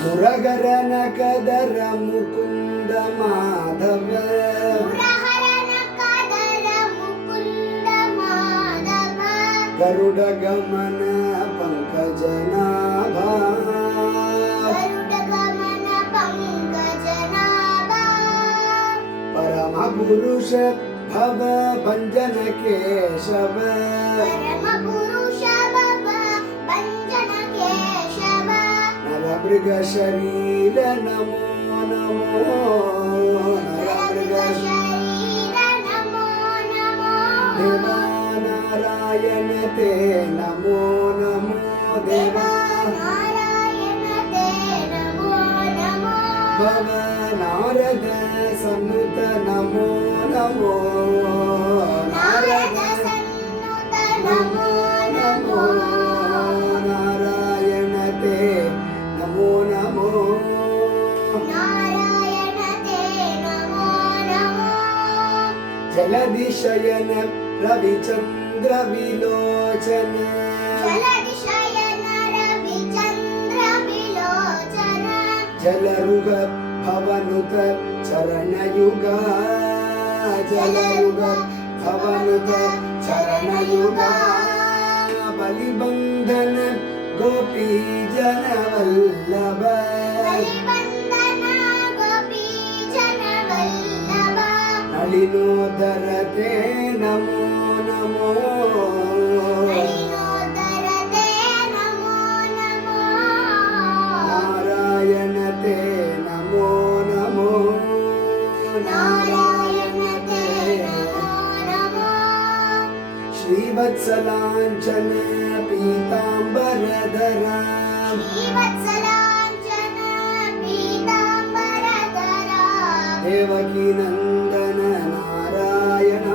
ಮುರಹರನ ಕದರ ಮುಕುಂದ ಮಾಧವ ಗರುಡ ಗಮನ ಪಂಕಜನಾಭ ಪರಮ ಪುರುಷ ಭವ ಭಂಜನ ಕೇಶವ ನರಮೃಗ ಶರೀರ ನಮೋ ನಮೋ ನರಮೃಗ ದೇವಾ ನಾರಾಯಣ ತೇ ನಮೋ ನಮೋ ದೇವಾ ಭವ ನಾರದ ಸನ್ನುತ ನಮೋ ನಮೋ ನಾರದ ನಮೋ ನಮೋ ನಾರಾಯಣ ತೇ ನಮೋ ನಮೋ ಜಲಧಿ ಶಯನ ರವಿಚಂದ್ರ ವಿಲೋಚನ ಜಲರುಗ ಭವನುತ ಚರಣಯುಗ ಜಲರುಗ ಭವನುತ ಚರಣಯುಗ ಬಲಿಬಂಧನ ಗೋಪಿ ಜನವಲ್ಲಭ ನಳಿನೋದರ ತೇ ನಮೋ ನಮೋ ನಾರಾಯಣ ತೇ ನಮೋ ನಮೋ ನಾರಾಯಣ ತೇ ಶ್ರೀವತ್ಸಲಾಂಚನ ಪೀತಾಂಬರಧರ ದೇವಕಿ ನಂದನ ನಾರಾಯಣ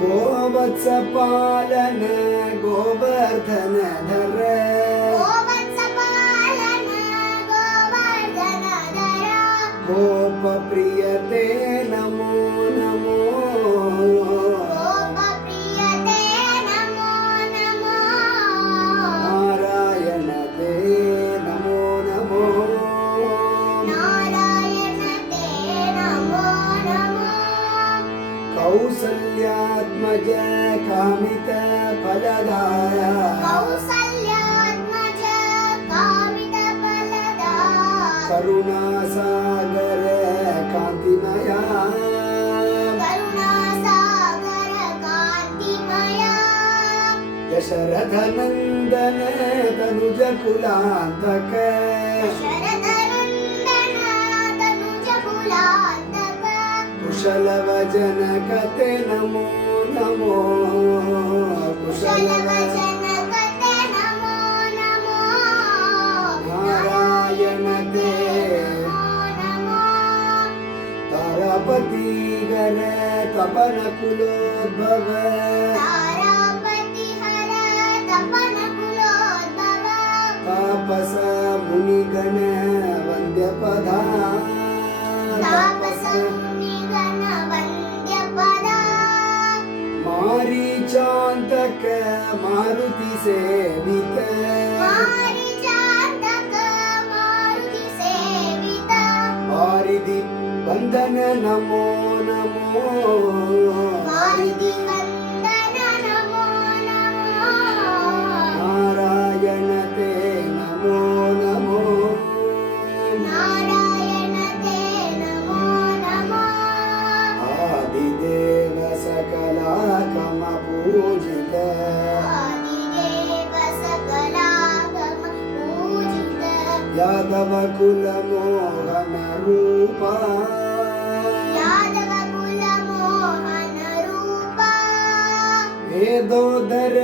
ಗೋವತ್ಸ ಪಾಲನ ಗೋವರ್ಧನ ಧರ ಗೋಪ ಪ್ರಿಯತೆ ನಮೋ ನಮೋ ನಾರಾಯಣ ತೇ ನಮೋ ನಮೋ ಕೌಸಲ್ಯಾತ್ಮಜ ಕಾಮಿತ ಫಲದಾಯ ಕರುಣಾಸಾಗರ ಕಾಂತಿಮಯ ದಶರಥ ನಂದನ ತನುಜ ಕುಲಾಂತಕ ಕುಶಲವ ಜನಕತೆ ನಮೋ ನಮೋ ಕುಶಲವ ನಾರಾಯಣ ತೇ ತಾರಾಪತಿಗರ ತಪನ ಕುಲೋದ್ಭವ ತಾಪಸ ಮುನಿಗಣ ವಂದ್ಯ ಪದ ಮಾರೀಚಾಂತಕ ಮಾರುತಿ ಸೇವಿತ ವಾರಿಧಿ ಬಂಧನ ನಮೋ ನಮೋ ನಾರಾಯಣ ತೇ ನಮೋ ನಮೋ ಆದಿದೇವ ಸಕಲ ಕಮ ಪೂಜಿತ ಯಾದವ ಕುಲ ಮೋಹನ ರೂಪ ವೇದೋದರ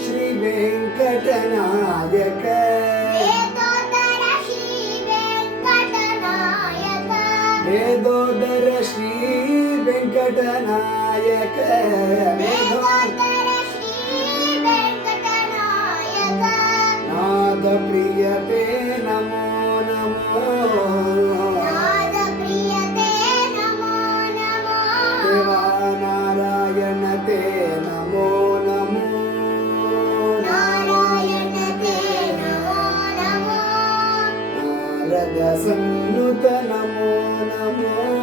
ಶ್ರೀ ವೆಂಕಟನಾಯಕ ವೇದೋದರ ಶ್ರೀ ವೆಂಕಟನಾಯಕ ನಾದ ಪ್ರಿಯತೆ ನಮೋ ನಮೋ ದೇವಾ ನಾರಾಯಣ ತೇ ನಮೋ ನಮೋ सन्नुत नमो नमो